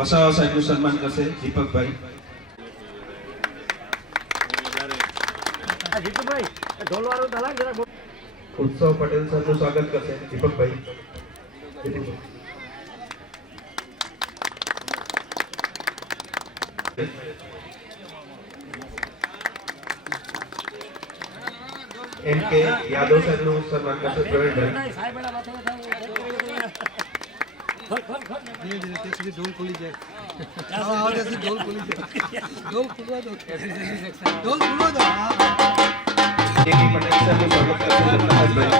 વસાવા સાહેબનું સન્માન કરશે દીપકભાઈ. ઉત્સવ પટેલ સાહેબનું સ્વાગત કરશે દીપકભાઈ. એમ કે યાદવ સાહેબનું સન્માન કરશે પ્રવીણભાઈ. ઢોલ ખુલી જાય ઢોલ ખુલી જાય ઢોલ ખુલવા દો ઢોલ ખુલવા દો. પટેલ સાહેબનું સ્વાગત કરશે પ્રકાશભાઈ.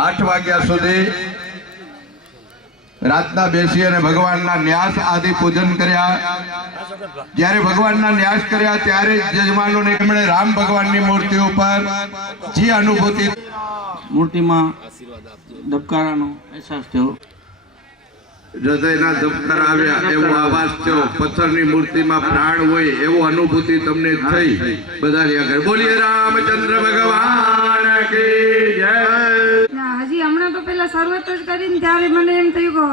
आठ वाग्या सुधी रातना बेसी अने भगवानना न्यास आदि पूजन कर्या. ज्यारे भगवानना न्यास कर्या त्यारे जजमानोने एमणे राम भगवाननी मूर्ति पर जी अनुभूति मूर्तिमां धबकारानो अहसास थयो. हृदयना धबकार आव्या एवो आवाज थयो. पत्थरनी मूर्तिमां प्राण होय एवो अनुभूति तमने थई. बधानी आगळ बोलिए रामचंद्र भगवान की जय. હજી હમણાં તો પેલા શરૂઆત જ કરીને ત્યારે મને એમ થયું કે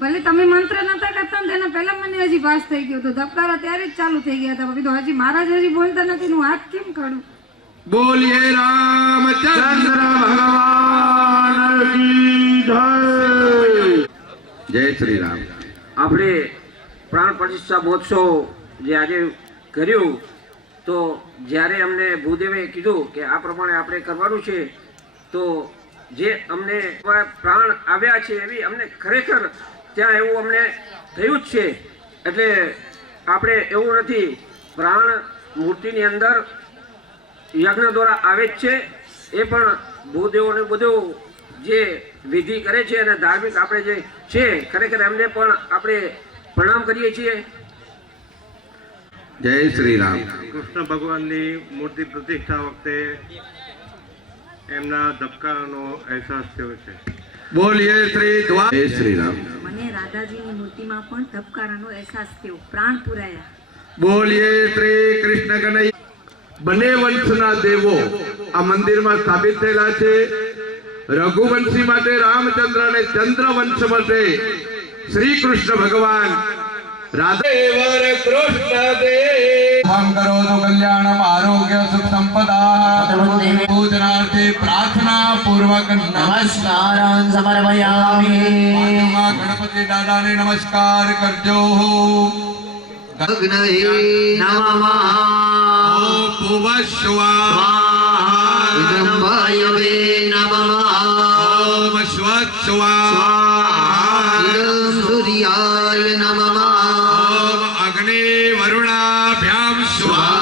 ભલે તમે મંત્ર નતા કરતા ને તેના પહેલા મને હજી ભાસ થઈ ગયો તો ધબકારા ત્યારે જ ચાલુ થઈ ગયા હતા. તો હજી મહારાજ હજી બોલતા નથી, હું હાથ કેમ કાઢું? बोलिए रामचंद्र भगवान की जय. जय श्री राम. આપણે પ્રાણ પ્રતિષ્ઠા મહોત્સવ જે આજે કર્યું તો જ્યારે અમને ભૂદેવે કીધું કે આ પ્રમાણે આપણે કરવાનું છે તો જે અમને પ્રાણ આવ્યા છે એવી અમને ખરેખર ત્યાં એવું અમને થયું જ છે. એટલે આપણે એવું નથી, પ્રાણ મૂર્તિની અંદર યજ્ઞ દ્વારા આવે જ છે. એ પણ ભૂદેવોને બધું જે વિધિ કરે છે અને ધાર્મિક આપણે જે છે ખરેખર એમને પણ આપણે પ્રણામ કરીએ છીએ. जय श्री राम. કૃષ્ણ ભગવાનની મૂર્તિ પ્રતિષ્ઠા વખતે એમના ધબકારાનો અહેસાસ થયો છે. बोलिए श्री द्वार. जय श्री राम. મને રાધાજીની મૂર્તિમાં પણ ધબકારાનો અહેસાસ થયો, પ્રાણ પુરાયા. बोलिए श्री कृष्ण कन्हैया. बने वंशना देवो आ मंदिરમાં સ્થાપિત થયેલા છે. રઘુવંશી માટે રામચંદ્ર અને ચંદ્રવંશ માટે શ્રી કૃષ્ણ ભગવાન રાધેવર કૃષ્ણ દેવ. हम करो तो कल्याणम आरोग्य सुख संपदा पूजनार्थे प्रार्थना पूर्वक नमस्कारान् समर्पयामि. गणपति दादा ने नमस्कार करजो. नमः इदम्बायवे नमः ओम स्वच्छवा इदं सूर्याय नमः ओम अग्नि वरुणाभ्याम स्वाहा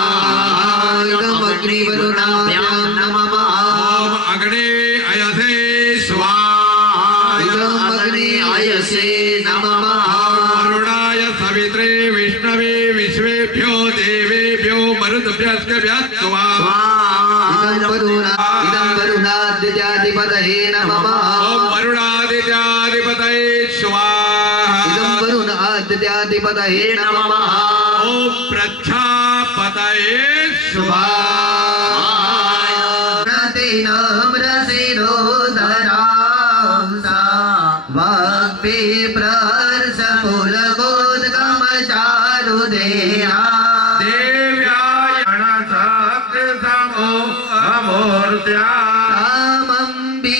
इदं अग्निवरुणाभ्यां नमः ओम अग्नि अयसे स्वाहा इदं अग्नि अयसे नमः वरुणाय सवित्रे विष्णवे विश्वेभ्यो देवेभ्यो मरुद्भ्यश्च स्वाहा इदं वरुणादित्याधिपतये नमः ओम वरुणादित्याधिपतये स्वाहा इदं वरुणादित्याधिपतये नमः ओम प्रजापतये स्वाहा नम्रसिरो धरांसा वाग्भि प्रहर्षफुलबोधकमचारुदेहा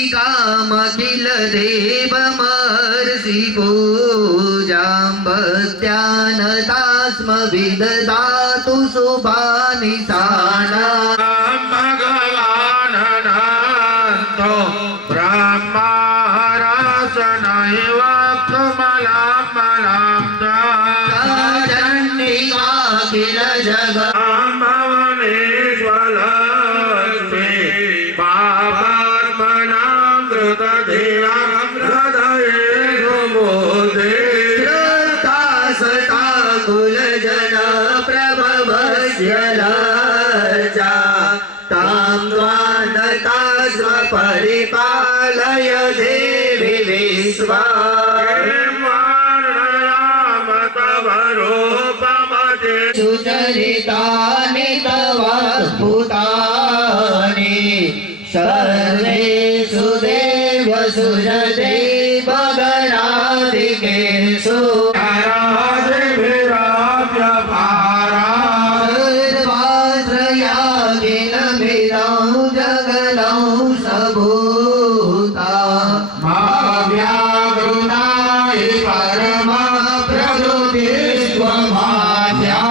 तामम्बिकामखिल देवमहर्षि पूजां भक्त्यानतास्म विदधातु शुभानि साना भगवानन्तो ब्रह्मरसनैव कमलामलां चण्डिकाखिल जगत् कुल जन प्रभवस्य सुचरितानि तव अद्भुतानि सर्वेषु देव सुजते भगनादिकेषु सर्वाश्रयाखिलमिदं जगदं सबूता व्याकृताय परमा प्रकृतिस्त्वमाद्या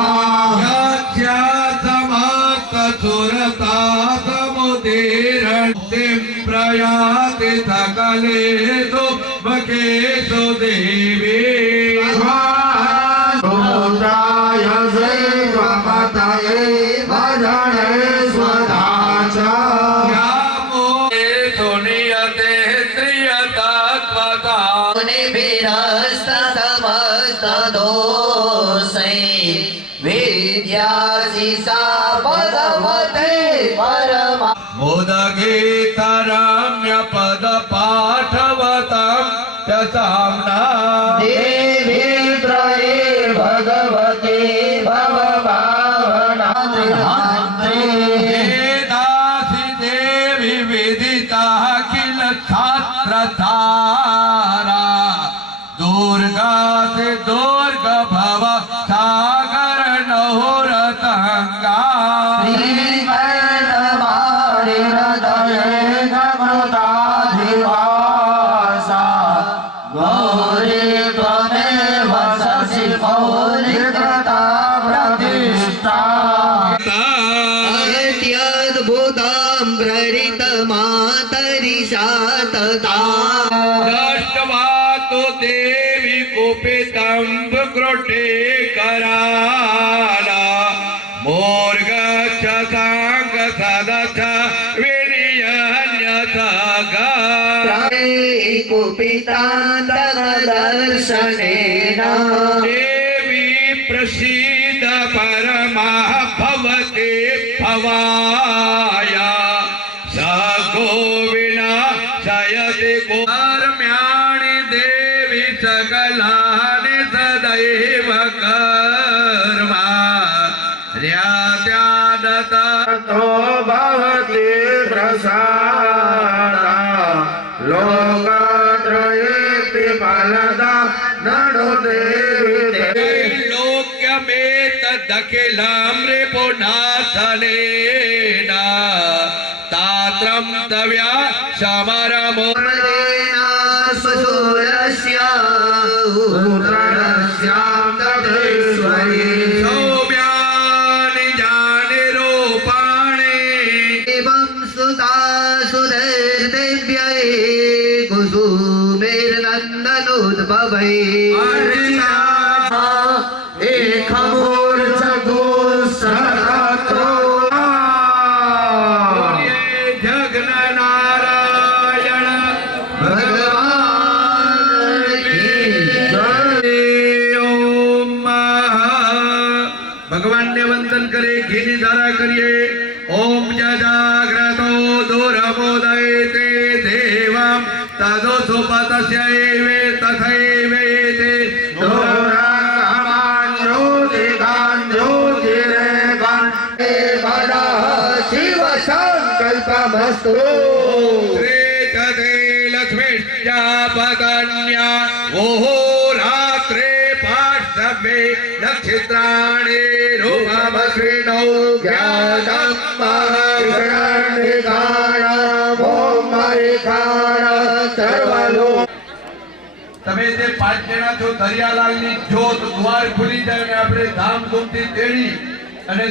प्रयाति सकले तो मकेशो देवी भजने स्वदाचा सुनियते त्रियतत्वता निभिरस्त समस्त दोषै विद्यासि सा भगवते परमा मोदगीतरम्य पद पाठवतं यसाम्ना देवी त्रये भगवते भवभावनात्रे दासी देवी विदिता किल छात्रधारा दुर्गा से दुर्ग भव सागर नहुरतंगा गौरी त्वमेव शशि कौलिकता प्रतिष्ठा अत्यद्भुतां प्ररितमातरिषातता दृष्ट्वा तु देवी कुपितं ग्रोटे कराला मोर्गच्छ साङ्ग सदच्छ विनियन्यथगा कुपितान्तदर्शनेन देवी प्रसीद परमा भवते भवाया स गोविना शयति कुर्म्याणि देवी सकलानि सदैव कर्मा र्यात्यादता तो भवति प्रसादा लोकत्रयेऽपि फलदा नडो देवी लोक्यमेतदखिलं रिपुनाथनेन तात्रं तव्या समरमो सौम्यानि जानि रूपाणि एवं सुता सुधैर्देव्यै कुसुमेर्नन्दनोद्भवै एकमूर्छगो सहस्रो जगन्नारायण भगवान की ओम भगवान ने वंदन करे घी धारा करिए ओम जाग्रतो दूरमोदयते देवं तदो सुपतस्यैवे तथैवेते शिव संकल्पमस्तु श्रीजते लक्ष्मीश्चापकन्या ओः रात्रे पार्श्वे नक्षत्राणि रूपमश्विनौ ज्ञातं તમે જે 5 જણા છો દરિયાલાલની જ્યોત દ્વાર ખુલી જાય ને આપણે ધામધૂમથી તેડી અને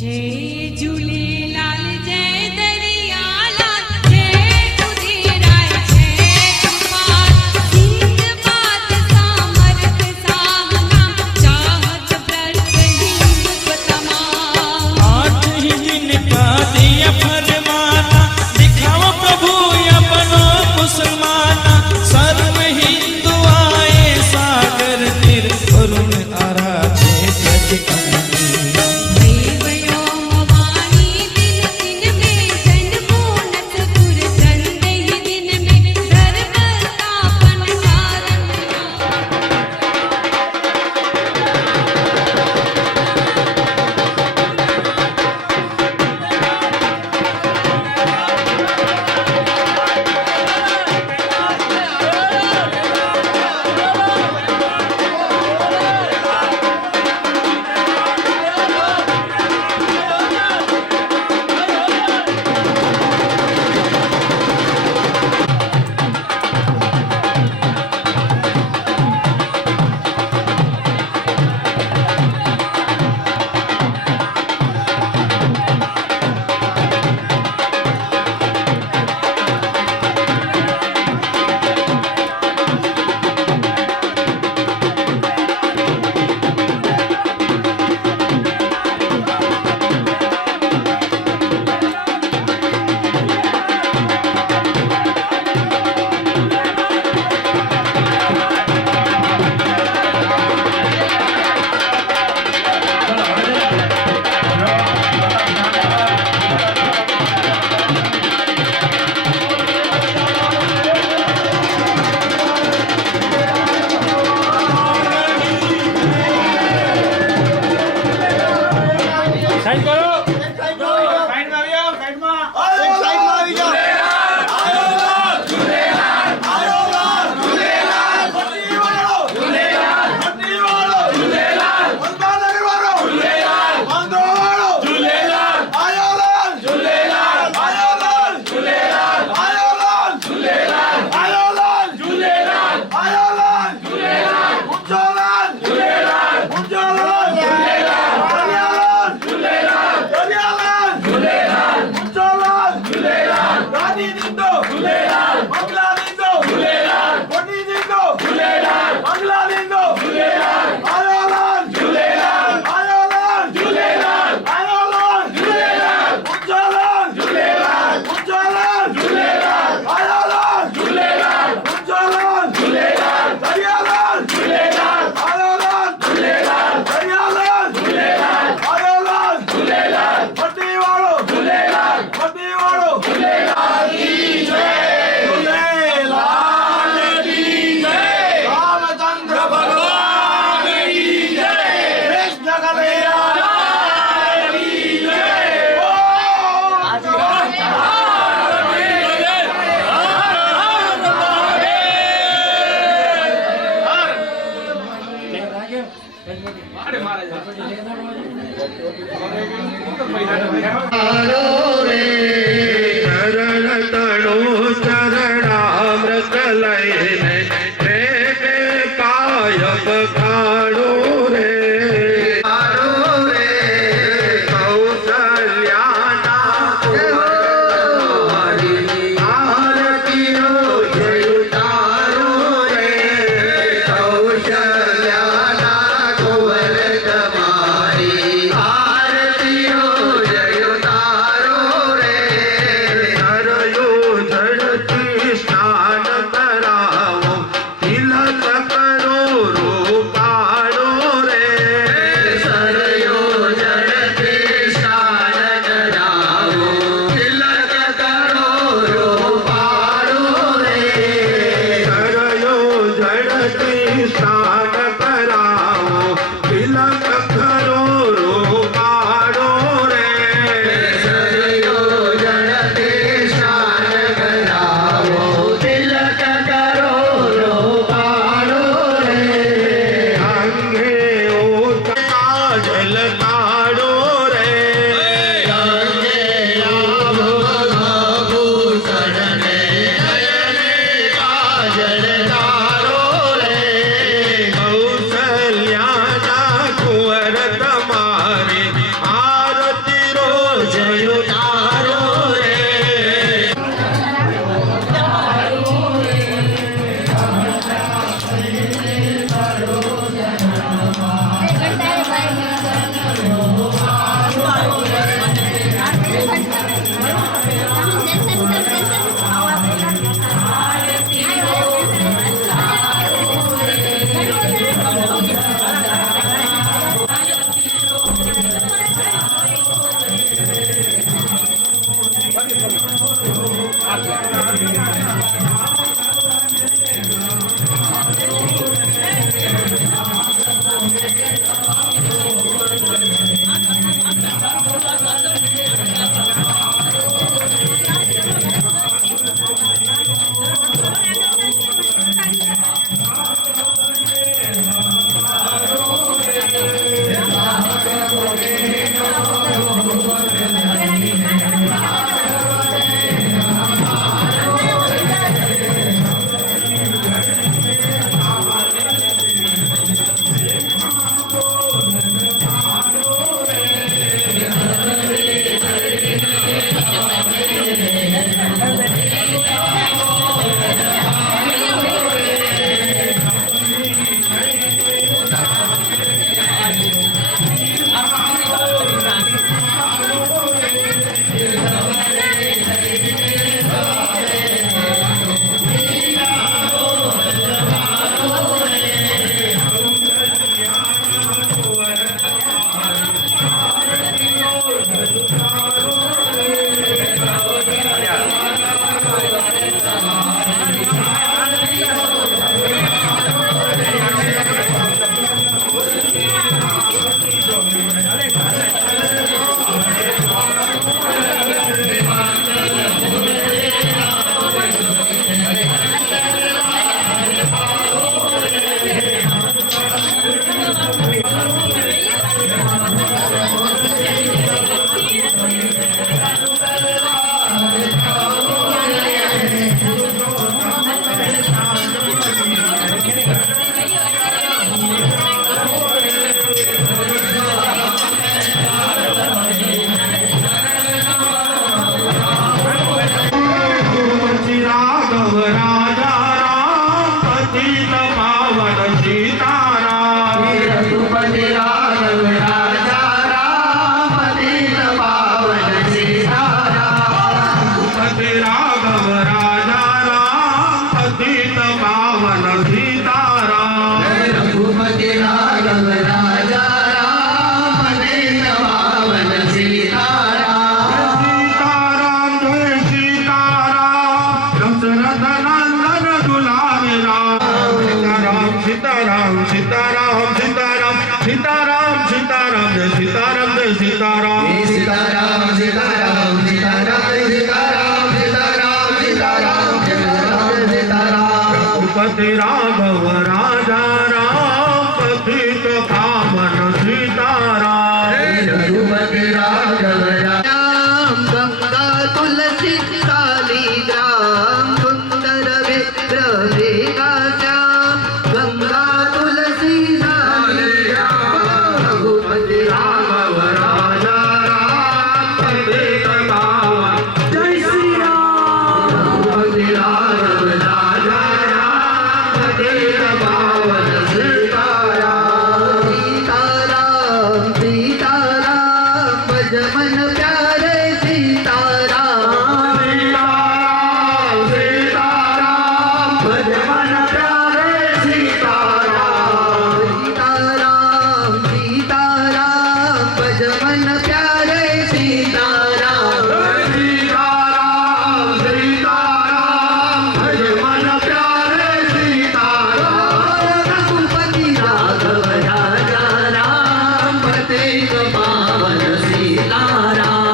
जय झूलेलाल जय दरियालाल जय उदिराय जय कृपाल सिंध बात सामर्थ साहना चाहत व्रत हिंदू तमाम 8 ही दिन का दिया फरमाना दिखाओ प्रभु अपनो मुसलमाना सर्व हिंदू आए सागर तिर वरुण आराधे जग ચરણામૃત લઈને પાય પખાડો રે સ્નાન કરાવ સીતારામ સીતારામ જય સીતારામ જય સીતારામ सीताराम सीताराम सीताराम सीताराम सीताराम सीताराम सीताराम सीताराम रघुपति राघव राजा राम पतित पावन सीताराम रघुपति राघव राम गंगा तुलसी शालिग्राम सुंदर विग्रह का श्याम गंगा तुलसी शालिग्राम रघुपति राघव राजा राम पतित पावन जय श्री राम रघुपति राघव राजा राम पतित पावन सीताराम सीताराम सीताराम भजमन प्यारे सीताराम सीताराम सीताराम भजमन प्यारे सीताराम सीताराम सीताराम भजमन प्यारे सीताराम सीताराम सीताराम भजमन प्यारे सीताराम रघुपति राघव राजा राम पतित पावन सीताराम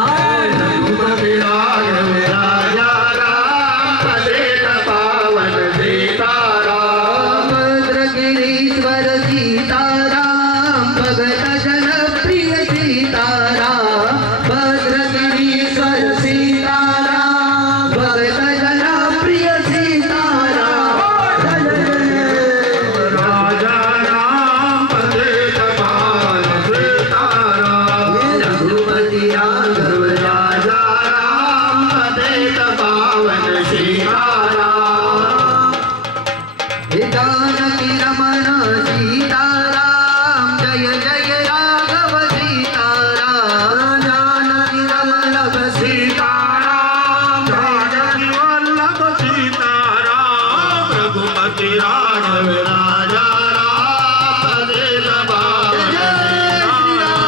रघुपति राघव राजा राम पतित पावन सीताराम भद्रगिरीश्वर सीताराम भगत जन प्रिय सीताराम भद्रगिरीश्वर सीताराम भगत जन प्रिय सीताराम जय जय राजा राम पतित पावन सीताराम रघुपति राघव राजा राम पतित पावन सीताराम जानकी रमण सीताराम जय जय राघव सीताराम जानकी रमण सीताराम जानकी वल्लभ सीताराम रघुपति राघव राजा राम पतित पावन सीताराम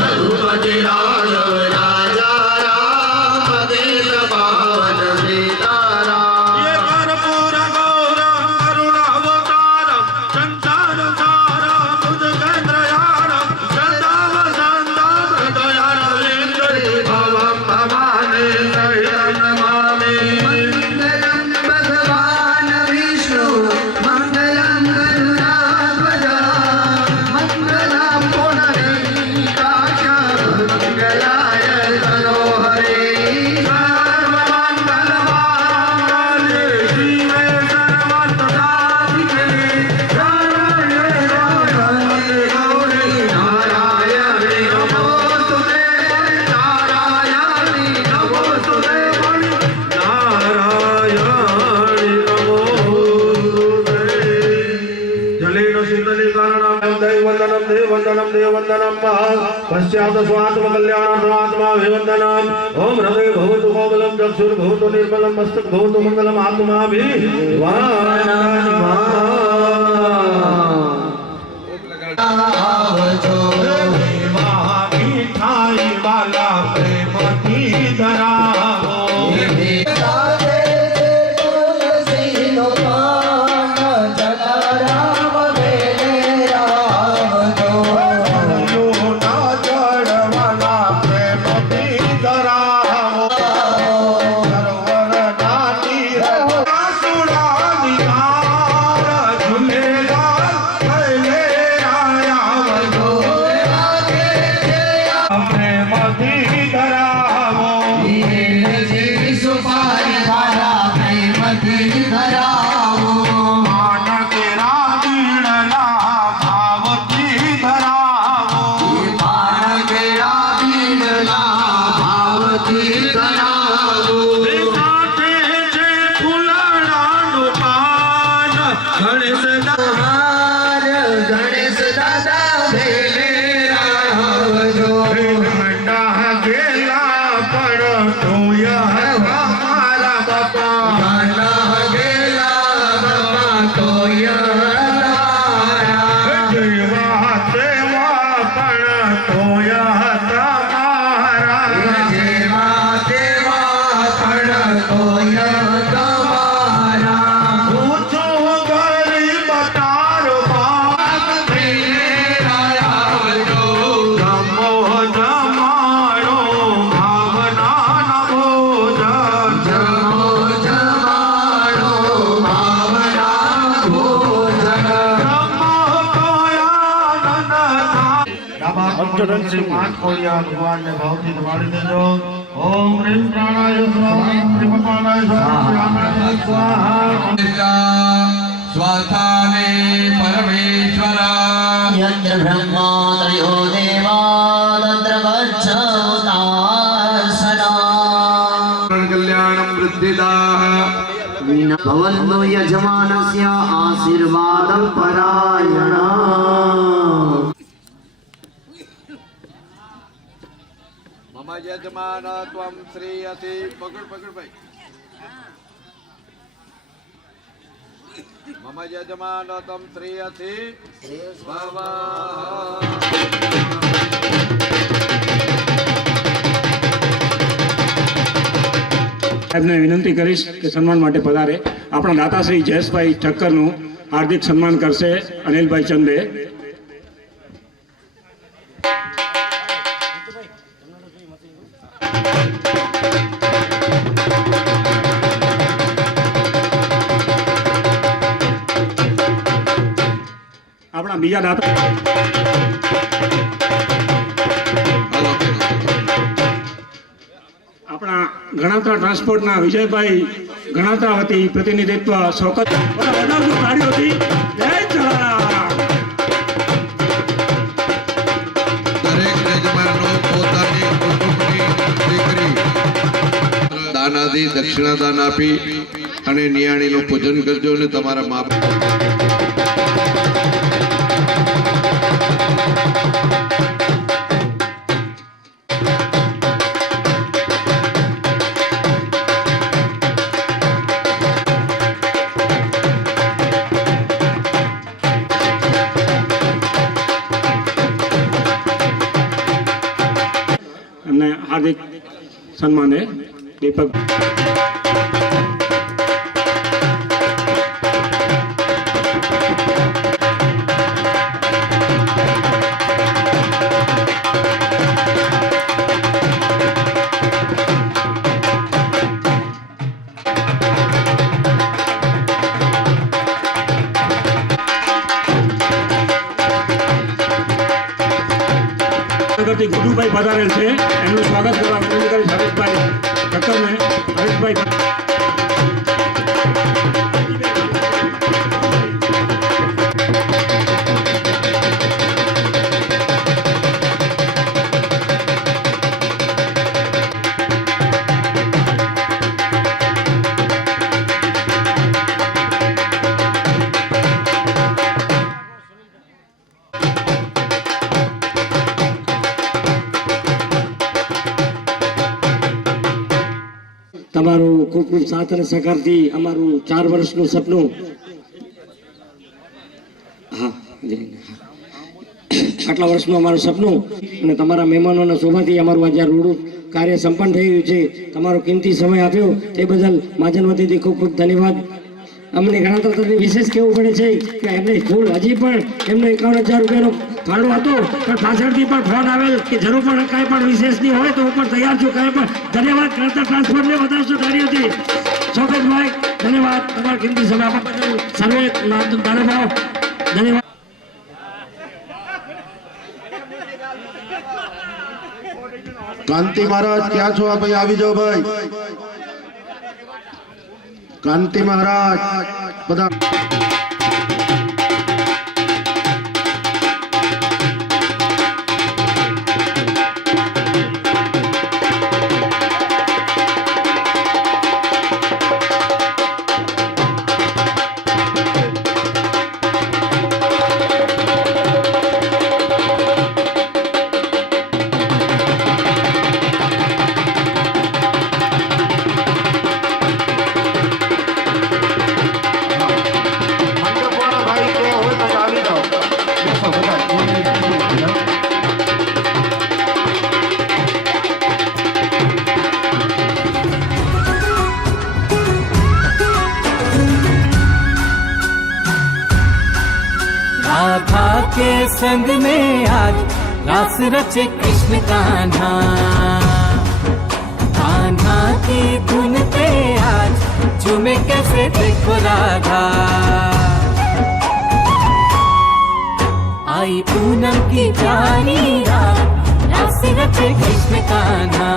रघुपति राघव राजा राम पतित पावन सीताराम ये कर्पूर गौरम करुणावतारम संसार सारम बुद्धगंधयारम सदा वसंतं हृदयारविंदे भवं भवानी सहितं नमामि मंगलम भगवान विष्णु मंगलम गरुडाध्वज मंगलम पुंडरीकाक्ष मंगलाय तनोहरे सर्वमंगलमांगल्ये शिवे सर्वार्थसाधिके शरण्ये गौरी नारायणी नमोस्तुते नारायणी नमोस्तुते नारायणी नमोस्तुते जलेन शीतलीकरणं दैववन्दनं देववन्दनं देववन्दनं पश्चात् स्वात्मकल्याणात्मा विवन्दनम् ॐ हृदय भवतु कोमलं चक्षुर्भवतु निर्मलं मस्तक भवतु मङ्गलम् आवजो मिठाई वाला प्रेम की धरावो राधे तुलसी नो पान जलाराम वेले आवजो ना चढ़वाला प्रेम की धरावो सरवर नाटी सुरा निहार झूलेलाल पहले आया वजो प्रेम की धरावो सुपारी वाला प्रेम की धराओ मान तेरा दीणला भाव की धरावो पान केरा बीडला भाव की धराओ સાથે છે ફૂલડાનું પાન ગણેશ हार गणेश दादा ડાબા હાથમાં પકડી 5 કોળિયા ભગવાનને ભાવથી દબાડી દેજો. ઓમ હ્રીમ પ્રાણાય સ્વાહા, હ્રીમ અપાનાય સ્વાહા, પ્રાણાય સ્વાહા. સ્વાસ્થાને પરમેશ્વર यत्र ब्रह्मा त्रयो देवा तत्र गच्छतासना કલ્યાણમ વૃદ્ધિદાઃ भवन्तो यजमानस्य आशीर्वादं परायणा મમ યજમાન ત્વમ શ્રેયસે પકડ ભાઈ મમ યજમાન તમ શ્રેયસે ભવ. સાહેબને વિનંતી કરીશ કે સન્માન માટે પધારે. આપણા દાતાશ્રી જયેશભાઈ ઠક્કરનું હાર્દિક સન્માન કરશે અનિલભાઈ ચંદે. આપણા બીજા દાતા આપણા ગણાત્રા ટ્રાન્સપોર્ટના વિજયભાઈ ગણાત્રા વતી પ્રતિનિધિત્વ શોકત ગાડીઓથી જય જલારામ. દરેક યજમાનો પોતાની કુટુંબની દીકરી દાનાદી દક્ષિણા દાન આપી અને નિયાણીનું પૂજન કરજો અને તમારા મા અને હાર્દિક સન્માને દીપક થી ગુડુભાઈ પધારેલ છે. એમનું સ્વાગત કરવા વિનંતી કરીશ હરેશભાઈ ઠક્કરને. હરેશભાઈ તમારું ખૂબ ખૂબ સાથ અને સહકારથી અમારું 4 વર્ષનું સપનું આટલા વર્ષનું અમારું સપનું અને તમારા મહેમાનોના શોભાથી અમારું આજે રૂડું કાર્ય સંપન્ન થઈ રહ્યું છે. તમારો કિંમતી સમય આપ્યો તે બદલ મહાજન વતીથી ખૂબ ખૂબ ધન્યવાદ. અમને ઘણા તરફથી વિશેષ કહેવું પડે છે કે એમને ફૂલ હજી પણ એમનો 51,000 રૂપિયાનો ફાળો હતો, પણ પાછળથી પણ ફોન આવેલ કે જરૂર પણ કાંઈ પણ વિશેષની હોય તો હું પણ તૈયાર છું. કાંઈ પણ ધન્યવાદ કરતા ટ્રાન્સપોર્ટને વધારશો કાર્યથી. શોકતભાઈ ધન્યવાદ. તમારા કિંમતી સમય આપવા બદલ સર્વે દાનભાવ ધન્યવાદ. કાંતિ મહારાજ ક્યાં છો? આ ભાઈ આવી જાઓ ભાઈ. કાંતિ મહારાજ બધા राधा के संग में आज रास रचे कृष्ण कान्हा. कान्हा की धुन पे आज झूमे कैसे देखो राधा. आई पूनम की प्यारी रात, रास रचे कृष्ण कान्हा।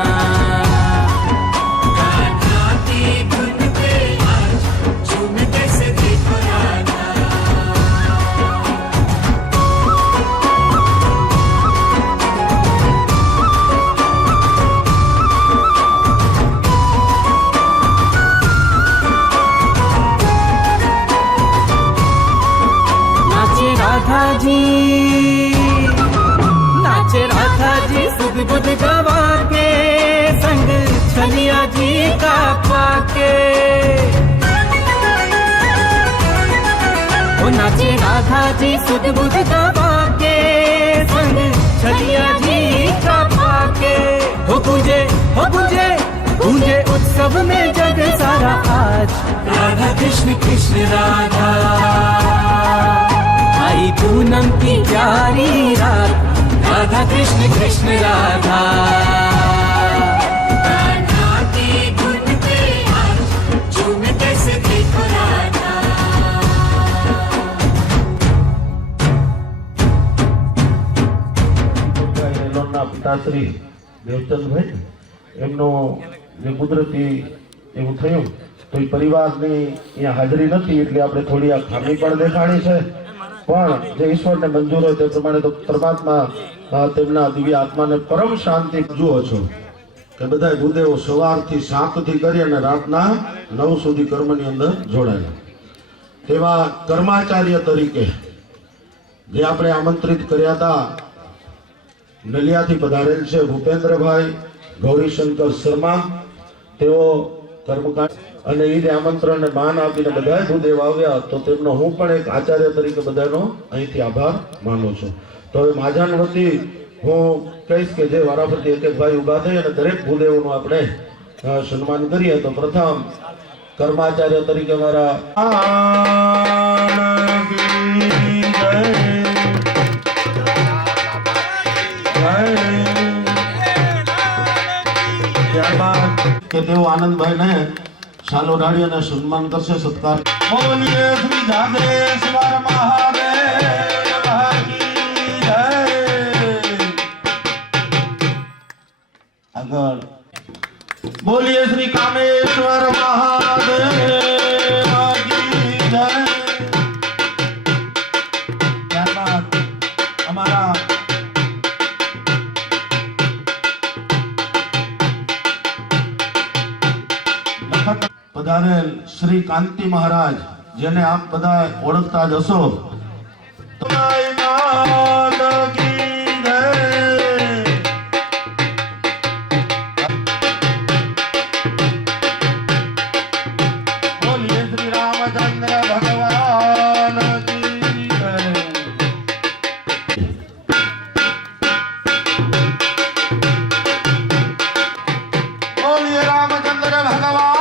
नाचे राधा जी सुध बुध गवा के, संग छलिया जी का पाके। ओ नाचे राधा जी सुध बुध गवा के, संग छलिया जी का पाके। हो गूंजे गूंजे उत्सव में जग सारा आज, राधा कृष्ण कृष्ण राधा। आई पूनम की प्यारी रात, राधा कृष्ण कृष्ण राधा। એલોનના પિતાશ્રી દેવચંદભાઈ એમનો જે કુદરતી એવું થયું તો એ પરિવારની અહીંયા હાજરી નથી એટલે આપણે થોડી આ ખામી પણ દેખાણી છે, પણ જે ઈશ્વરને મંજૂર હોય તે પ્રમાણે તો પરમાત્મા તેમના દિવ્ય આત્માને પરમ શાંતિ જુઓ છો કે બધા ભૂદેવો સવારથી 7 થી કરી અને રાતના 9 સુધી કર્મની અંદર જોડાયેલા. તેવા કર્માચાર્ય તરીકે જે આપણે આમંત્રિત કર્યા હતા નલિયાથી પધારેલ છે ભૂપેન્દ્રભાઈ ગૌરીશંકર શર્મા. તેઓ કર્મકાંડ અને એ આમંત્રણને માન આપીને બધા ભૂદેવ આવ્યા તો તેમનો હું પણ એક આચાર્ય તરીકે બધાનો અહીંથી આભાર માનું છું. તો હવે માજાન વતી હું કહીશ કે જે વારાફરતી એક એક ભાઈ ઉભા થઈ અને દરેક ભૂદેવોનું આપણે સન્માન કરીએ. તો પ્રથમ કર્માચાર્ય તરીકે મારા કે તેઓ આનંદભાઈને શાલો ડાળી અને સન્માન કરશે, સત્કાર. બોલીએ શ્રી જાગેશ્વર મહાદેવ કી જય. આગળ બોલીએ શ્રી કામેશ્વર મહાદેવ કી જય. ત્યારબાદ અમારા પધારેલ શ્રી કાંતિ મહારાજ, જેને આપ બધા ઓળખતા જ હશો. બોલીએ શ્રી રામચંદ્ર ભગવાન કી જય. બોલીએ રામચંદ્ર ભગવાન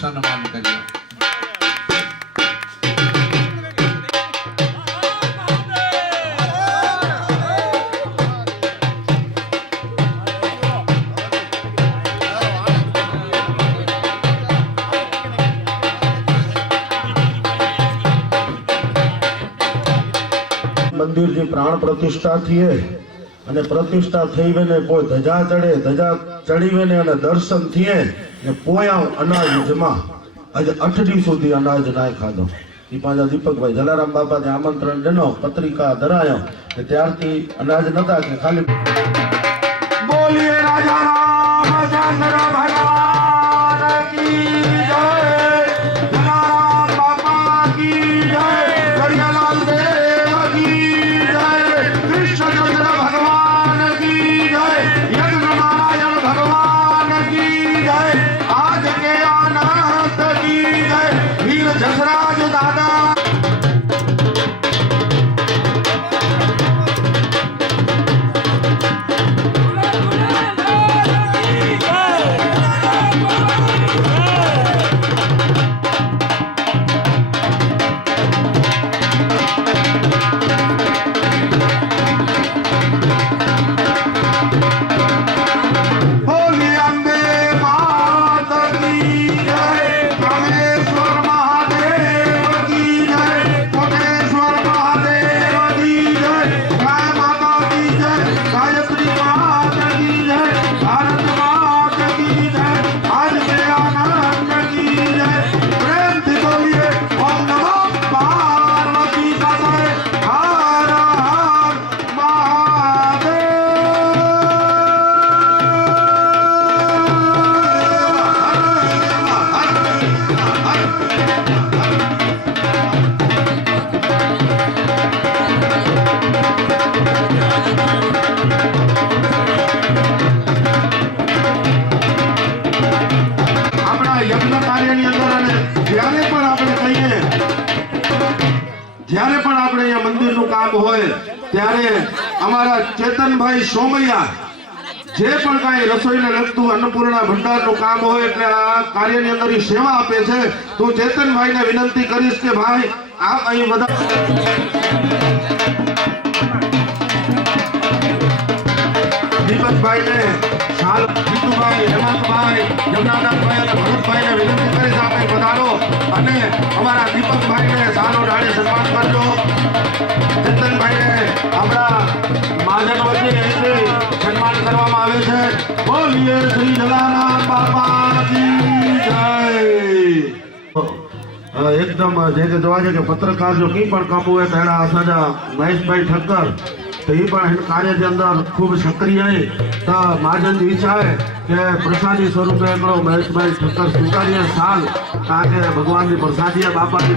સન્માન કર્યું. મંદિર જે પ્રાણ પ્રતિષ્ઠા થઈએ અને પ્રતિષ્ઠા થઈ વેને કોઈ ધજા ચડે, ધજા ચડી વેને અને દર્શન થઈએ ને પોયા અનાજ જમા. આજે 8 દી સુધી અનાજ ના ખાધો. એ પાછા દીપકભાઈ જલારામ બાપાને આમંત્રણ દેનો પત્રિકા ધરાયો કે ત્યારથી અનાજ નતા કે ખાલી. બોલીએ રાજા રામચંદ્ર ભગવાન કી જય. જલારામ બાપા કી જય. કરિયાલાલ દેવ કી જય. કૃષ્ણચંદ્ર ભગવાન કી જય. યજ્ઞ નારાયણ ભગવાન કી જય. આજ કે આનંદ કી જય. વીર જસરાજ દાદા. જ્યારે પણ આપણે અહીંયા મંદિરનું કામ હોય ત્યારે અમારા ચેતનભાઈ સોમૈયા જે પણ કાંઈ રસોઈને લગતું અન્નપૂર્ણા ભંડારનું કામ હોય એટલે આ કાર્યની અંદર ઈ સેવા આપે છે, તો ચેતનભાઈને વિનંતી કરીશ કે ભાઈ આપ અહીં બધા દીપકભાઈને, જીતુભાઈ, હેમંતભાઈ, જમનાદાસભાઈ અને ભરતભાઈને વિનંતી કરીશ આપણે પધારો અને અમારા દીપકભાઈને સારો ડાળી સન્માન કરજો. ચેતનભાઈને આપણા મહાજન વચ્ચે એન્ટ્રી સન્માન કરવામાં આવે છે. બોલીએ શ્રી જલારામ બાપા કી જય. એકદમ જે કે જોવા છે કે પત્રકાર જો કંઈ પણ કામ હોય તો એના અસાંજા મહેશભાઈ ઠક્કર तो ये कार्य के अंदर खूब सक्रिय है तो महाजन जी ईच्छा है कि प्रसादी स्वरूपे एक महेश भाई ठक्कर स्वीकारिए साल ताकि भगवान की प्रसादी बापा की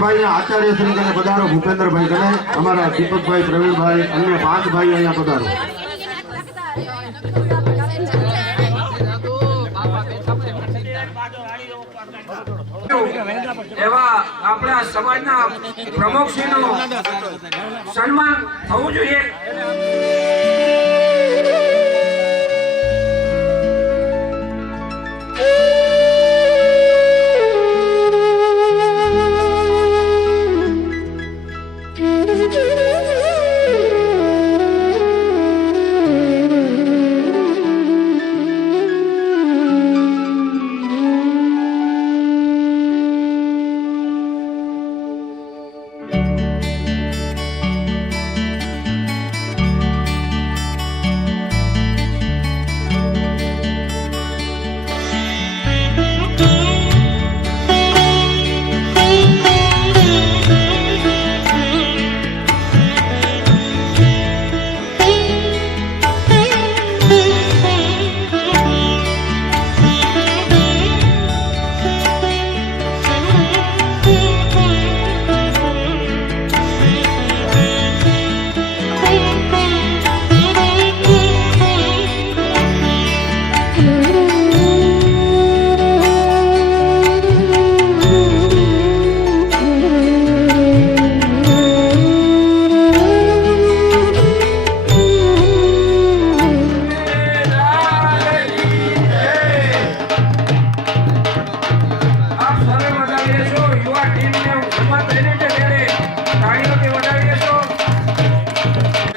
भाई आचार्य श्री कने पधारो. भूपेन्द्र भाई कने हमारा दीपक भाई, प्रवीण भाई, अन्य 5 भाई अहिया पधारो. એવા આપણા સમાજના પ્રમુખશ્રીનું સન્માન થવું જોઈએ.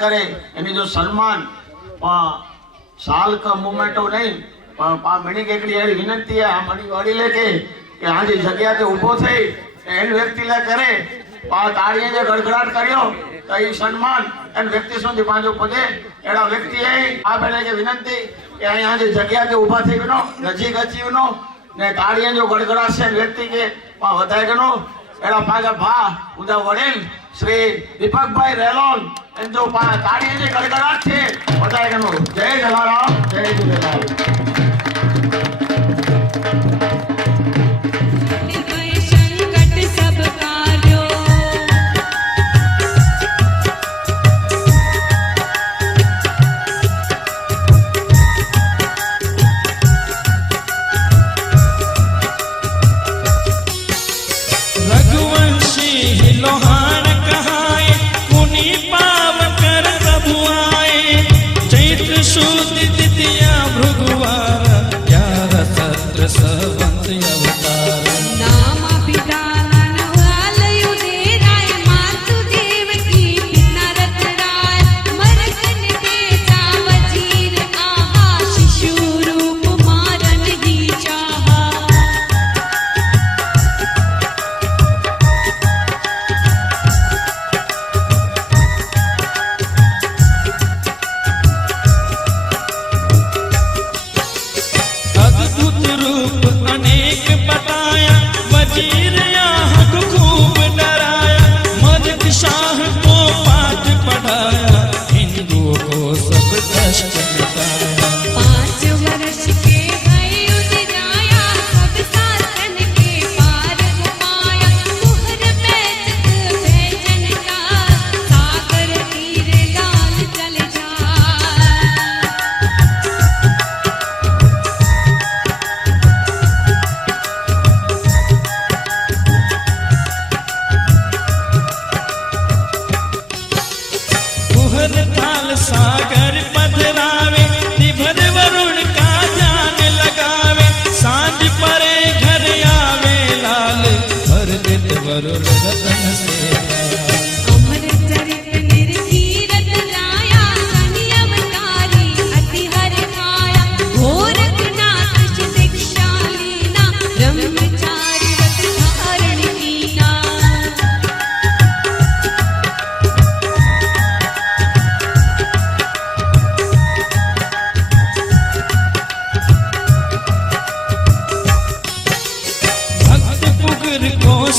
करे एनी जो सम्मान साल का मोमेंटो नहीं मणि के विनंती है मणि वड़ी लेके कि आज जगह के उभो थे एन व्यक्ति ला करे ताड़ियां जो गड़गड़ाट करियो तो ये सम्मान एन व्यक्ति सुधी पांचो पदे एड़ा व्यक्ति है आ बेले के विनंती कि यहाँ जो जगह के उभा थी गनो नजीक अची गनो ने ताड़ियां जो गड़गड़ाट से व्यक्ति के वधाए गनो एड़ा पांचा भा उदा वडील श्री दीपक भाई रेलोन जो ताड़ी जी गड़गड़ाट थे बताए गनो. जय जलाराम, जय झूलेलाल. संकट सब कार्यो रघुवंशी लोहान कहाए मुनि पाव कर प्रभु आए चैत्र शुद्ध द्वितीया भृगुवार 11 सत्र संवत अवतार नामाभिधान वालयु देराय मातु देवकी पिता रतराय मरकन देता वजीर आहा शिशु रूप मारन ही चाहा. अद्भुत रूप अनेक बता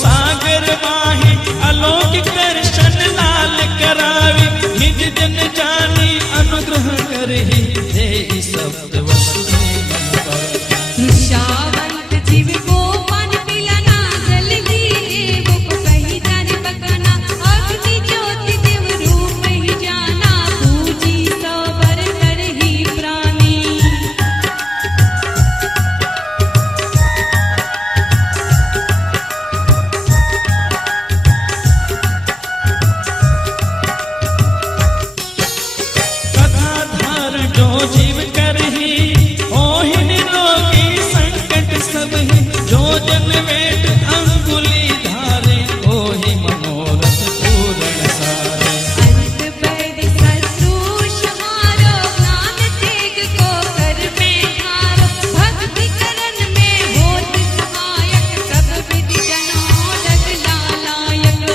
सागर वाहे अलौकिक दर्शन लाल करावे निज जन जानी अनुग्रह करहि दे शब्द वसुदेव निशावंत जीव को पान पिलाना जल ही देव को कही जाने बकाना अग्नि ज्योति देव रूप ही जाना पूजी सबर कर ही प्राणी कथाधार जो जीव करहि ओहि निरोगी संकट सब ही जो जन वेट अंगुली धारे ओहि मनोरथ पूर्ण सारे अंत पैद सत्रुष हारो ज्ञान तेग को कर में हारो भक्ति करन में होत सहायक सब विधि जनों लग लालायक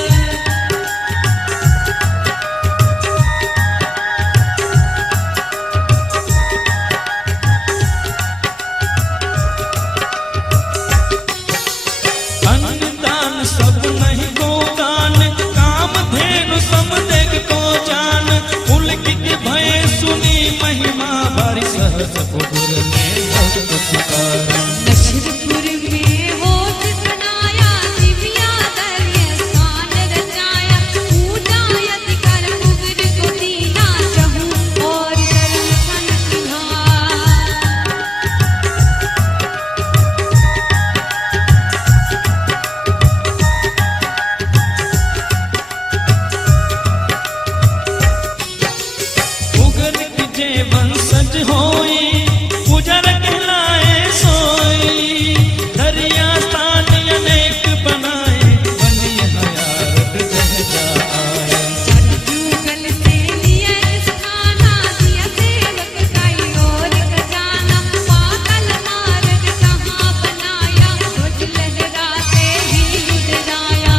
अन्नदान सब नहीं गोदान काम धेनु सम देख को जान पुलकित भय सुनी महिमा बारी सहस पुर में भक्त पुकारा नशरपुर में होत सनाया दिव्या दर्य स्थान रचाया पूजा यति कर उग्र को दीना चहु और दर्शन सुधार उगर जे वंशज होई उजर कहलाए सोई दरिया स्थान अनेक बनाए बनी हयारत जह जाए सतयुगल से लिया स्थाना दिया सेवक कई और खजाना पागल मार्ग कहाँ बनाया ध्वज लहराते ही उतराया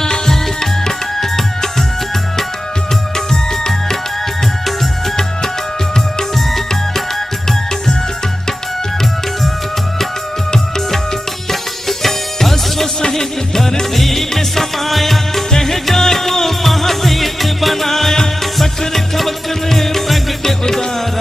अश्व सहित धरती में समाया कह जाको महातीर्थ बनाया सकर खबकर प्रगट उदार